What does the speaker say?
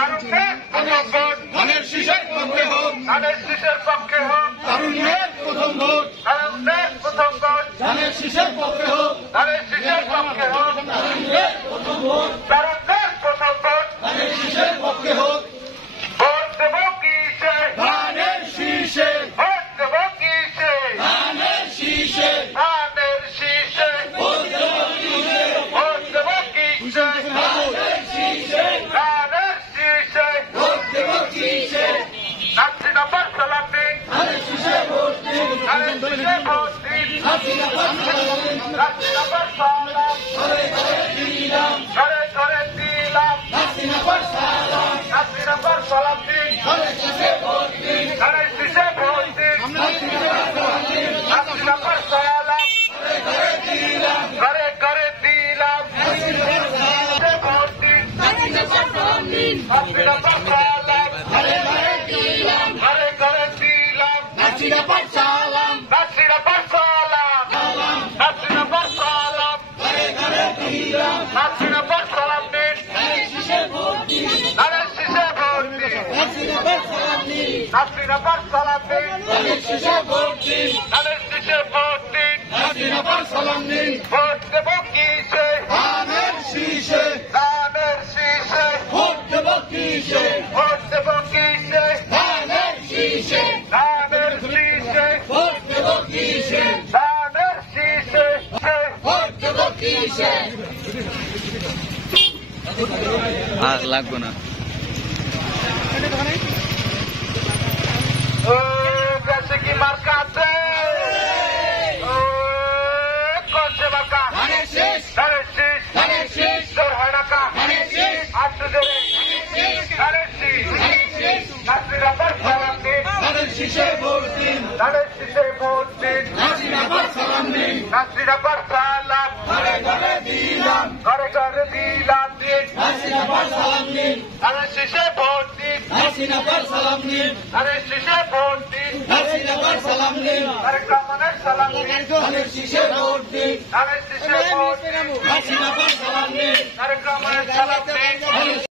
তারুণ্যের প্রথম ভোট ধানের শীষের পক্ষে হোক, ধানের শীষের পক্ষে হোক, তারুণ্যের প্রথম ভোট, তারুণ্যের প্রথম ভোট ধানের শীষের পক্ষে হোক, ধানের শীষের পক্ষে হোক, তারুণ্যের প্রথম ভোট, তারুণ্যের প্রথম ভোট ধানের শীষের পক্ষে হোক। ভোট দেব কিসে? ধানের শীষে। ভোট দেব কিসে? ধানের শীষে। ধানের শীষে। ভোট দেব কিসে? ভোট দেব কিসে? ধানের শীষে। ধানের শীষে। ভোট দেব কিসে? হাসিনা পার সালাম দিন, ধানের শীষে ভোট দিন, ধানের শীষে ভোট দিন, হাসিনা পার সালাম দিন, হাসিনা পার সালাম, ঘরে ঘরে দিলাম, ঘরে ঘরে দিলাম, হাসিনা পার সালাম, হাসিনা পার সালাম দিন, ধানের শীষে ভোট দিন, ধানের শীষে ভোট দিন, হাসিনা পার সালাম দিন, হাসিনা পার সালাম, ঘরে ঘরে দিলাম, ঘরে ঘরে দিলাম, হাসিনা পার সালাম, ভোট দিন, হাসিনা পার সালাম দিন, হাসিনা পার সালাম, ঘরে ঘরে দিলাম, ঘরে ঘরে দিলাম, হাসিনা পার সালাম, হাসিনা পার সালাম, হাসিনা পার সালাম, ঘরে ঘরে দিলাম, হাসিনা পার সালাম দিন, ধানের শীষে ভোট দিন, ধানের শীষে ভোট দিন, হাসিনা পার সালাম দিন, হাসিনা পার সালাম দিন, ধানের শীষে ভোট দিন, ধানের শীষে ভোট দিন, হাসিনা পার সালাম দিন। ভোট দেব কিসে? ধানের শীষে। ধানের শীষে। ভোট দেব কিসে? ভোট দেব কিসে? ধানের শীষে। ধানের শীষে। ভোট দেব কিসে? ধানের শীষে। ভোট দেব কিসে? আগ লাগবে না। ও কাছে কি মার্কা আছে? ও কোনছে মার্কা? ধানের শীষ। ধানের শীষ। ধানের শীষ। তোর হয় না কা? ধানের শীষ। আটশো জোরে। ধানের শীষ। ধানের শীষ। হাসিনা পার সালাম দিন, ধানের শীষে ভোট দিন, ধানের শীষে ভোট দিন, হাসিনা পার সালাম দিন, হাসিনা পার সালাম, ঘরে ঘরে দিলাম, ঘরে ঘরে দিলাম দিন, হাসিনা পার সালাম দিন, ধানের শীষে ভোট দিন, হাসিনা পার সালাম দিন, ধানের শীষে ভোট দিন, হাসিনা পার সালাম দিন, তারেক রহমানের সালাম দিন, ধানের শীষে ভোট দিন, ধানের শীষে ভোট দিন, হাসিনা পার সালাম দিন, তারেক রহমানের সালাম দিন।